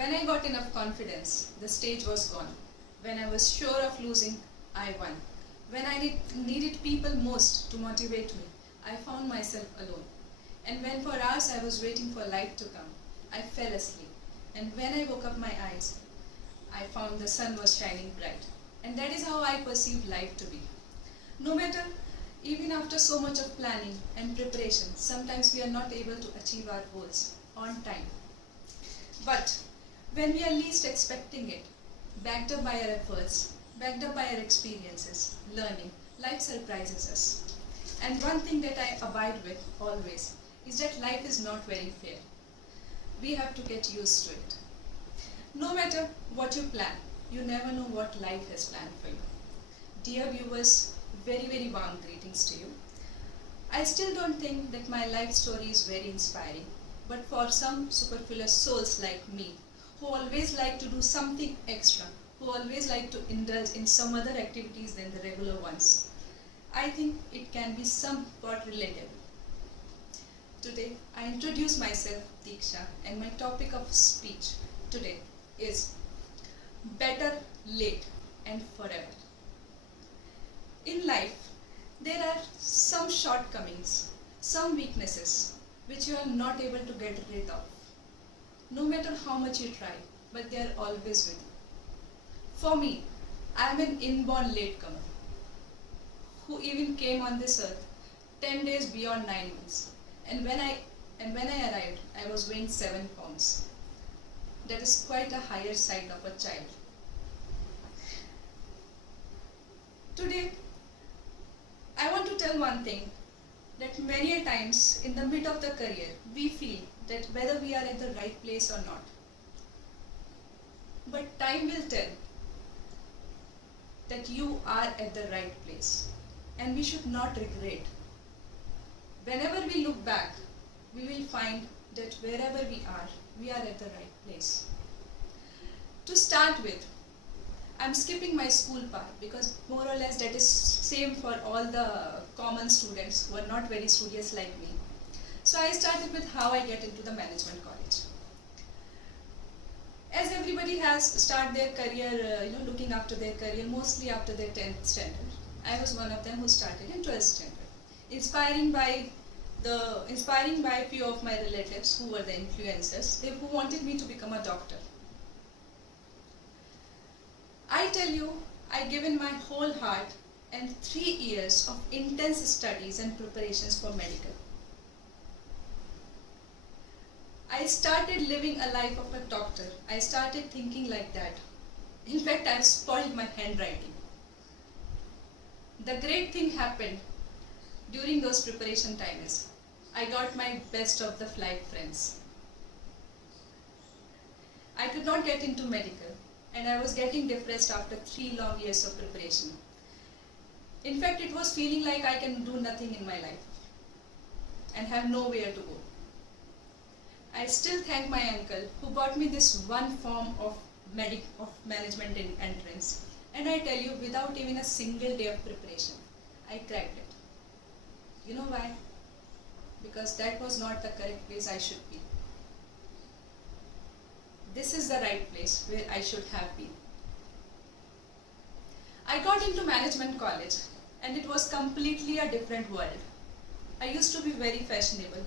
When I got enough confidence, the stage was gone. When I was sure of losing, I won. When I needed people most to motivate me, I found myself alone. And when for hours I was waiting for light to come, I fell asleep. And when I woke up my eyes, I found the sun was shining bright. And that is how I perceive life to be. No matter, even after so much of planning and preparation, sometimes we are not able to achieve our goals on time. But when we are least expecting it, backed up by our efforts, backed up by our experiences, learning, life surprises us. And one thing that I abide with always is that life is not very fair. We have to get used to it. No matter what you plan, you never know what life has planned for you. Dear viewers, very, very warm greetings to you. I still don't think that my life story is very inspiring, but for some superfluous souls like me, who always like to do something extra, who always like to indulge in some other activities than the regular ones, I think it can be somewhat relatable. Today, I introduce myself, Diksha, and my topic of speech today is better late and forever. In life, there are some shortcomings, some weaknesses which you are not able to get rid of. No matter how much you try, but they are always with you. For me, I am an inborn latecomer who even came on this earth 10 days beyond 9 months. And when I arrived, I was weighing 7 pounds. That is quite a higher side of a child. Today, I want to tell one thing, that many a times in the mid of the career, we feel that whether we are at the right place or not. But time will tell that you are at the right place, and we should not regret. Whenever we look back, we will find that wherever we are at the right place. To start with, I'm skipping my school part because more or less that is same for all the common students who are not very studious like me. So I started with how I get into the management college. As everybody has started their career, looking after their career mostly after their 10th standard, I was one of them who started in 12th standard. Inspiring by a few of my relatives who were the influencers, who wanted me to become a doctor. I tell you, I given my whole heart and 3 years of intense studies and preparations for medical. I started living a life of a doctor. I started thinking like that. In fact, I spoiled my handwriting. The great thing happened during those preparation times. I got my best of the flight friends. I could not get into medical, and I was getting depressed after 3 long years of preparation. In fact, it was feeling like I can do nothing in my life and have nowhere to go. I still thank my uncle who got me this one form of management entrance, and I tell you, without even a single day of preparation, I cracked it. You know why? Because that was not the correct place I should be. This is the right place where I should have been. I got into management college, and it was completely a different world. I used to be very fashionable,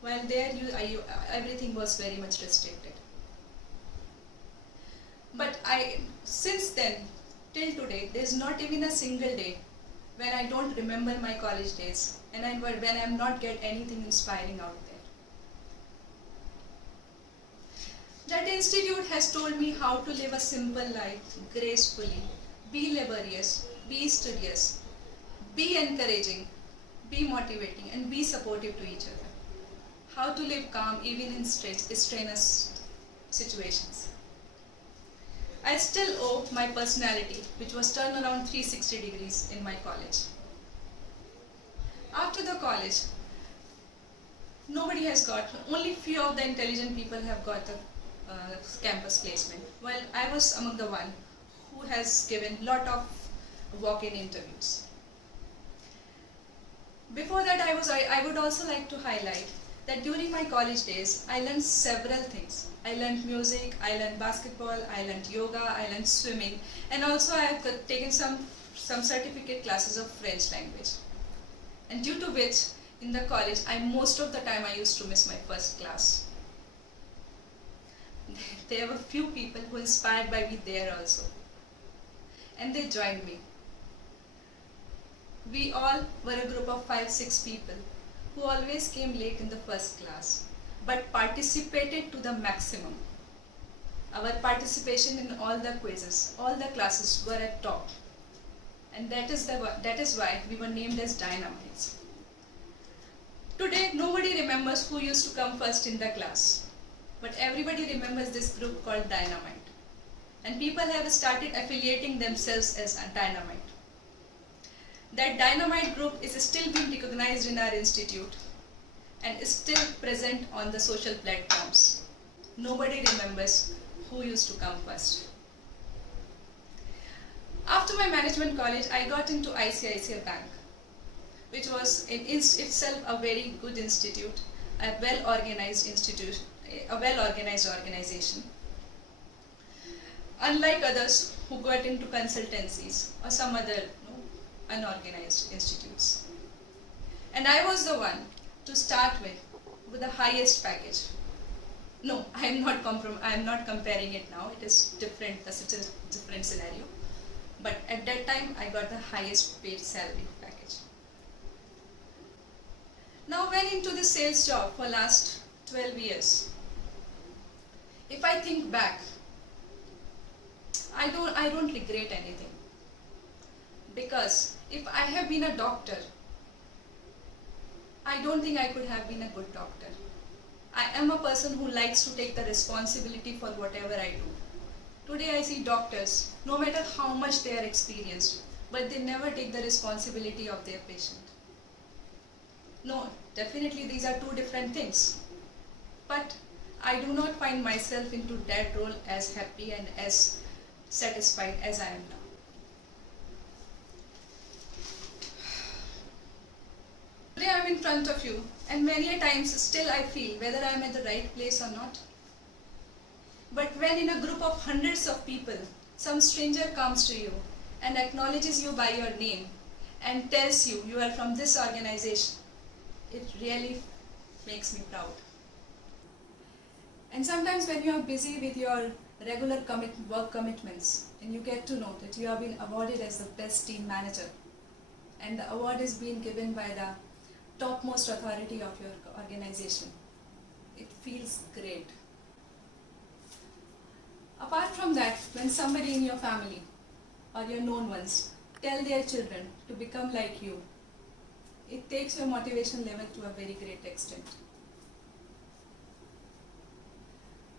while there everything was very much restricted. But since then till today, there is not even a single day when I don't remember my college days and when I am not get anything inspiring out there. That institute has told me how to live a simple life gracefully, be laborious, be studious, be encouraging, be motivating, and be supportive to each other. How to live calm even in strenuous situations. I still owe my personality, which was turned around 360 degrees in my college. After the college, only few of the intelligent people have got the campus placement, while I was among the one who has given lot of walk-in interviews. Before that, I would also like to highlight that during my college days, I learned several things. I learned music, I learned basketball, I learned yoga, I learned swimming, and also I have taken some certificate classes of French language. And due to which, in the college, most of the time I used to miss my first class. There were few people who inspired by me there also, and they joined me. We all were a group of 5-6 people who always came late in the first class, but participated to the maximum. Our participation in all the quizzes, all the classes were at top, and that is why we were named as Dynamites. Today, nobody remembers who used to come first in the class, but everybody remembers this group called Dynamite, and people have started affiliating themselves as a Dynamite. That Dynamite group is still being recognized in our institute and is still present on the social platforms. Nobody remembers who used to come first. After my management college, I got into ICICI Bank, which was in itself a very good institute, a well-organized institute, a well-organized organization. Unlike others who got into consultancies or some other unorganized institutes. And I was the one to start with the highest package. No, I am not comparing it now. It is different. That's a different scenario. But at that time, I got the highest paid salary package. Now, went into the sales job for last 12 years. If I think back, I don't regret anything. Because if I have been a doctor, I don't think I could have been a good doctor. I am a person who likes to take the responsibility for whatever I do. Today I see doctors, no matter how much they are experienced, but they never take the responsibility of their patient. No, definitely these are two different things. But I do not find myself into that role as happy and as satisfied as I am now. Today I am in front of you, and many a times still I feel whether I am at the right place or not. But when in a group of hundreds of people, some stranger comes to you and acknowledges you by your name and tells you you are from this organization, it really makes me proud. And sometimes when you are busy with your regular work commitments and you get to know that you have been awarded as the best team manager, and the award is being given by the topmost authority of your organization, it feels great. Apart from that, when somebody in your family or your known ones tell their children to become like you, it takes your motivation level to a very great extent.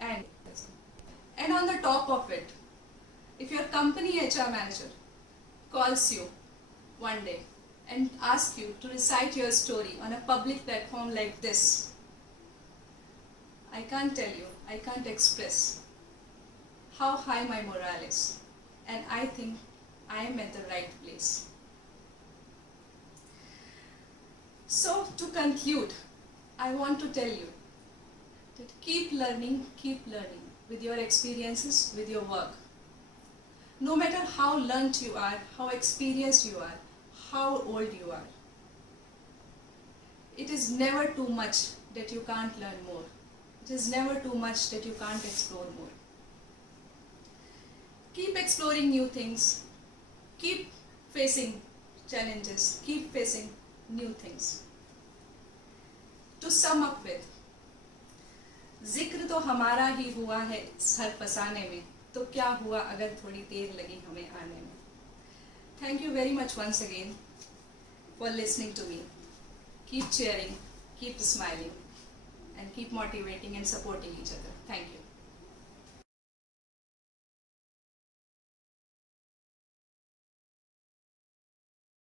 And on the top of it, if your company HR manager calls you one day and ask you to recite your story on a public platform like this, I can't tell you, I can't express how high my morale is, and I think I am at the right place. So to conclude, I want to tell you that keep learning with your experiences, with your work. No matter how learnt you are, how experienced you are, how old you are, it is never too much that you can't learn more. It is never too much that you can't explore more. Keep exploring new things, keep facing challenges, keep facing new things. To sum up with, जिक्र तो हमारा ही हुआ है sir फसाने में, तो क्या हुआ अगर थोड़ी देर लगी हमें आने में. Thank you very much once again for listening to me. Keep cheering, keep smiling, and keep motivating and supporting each other. Thank you.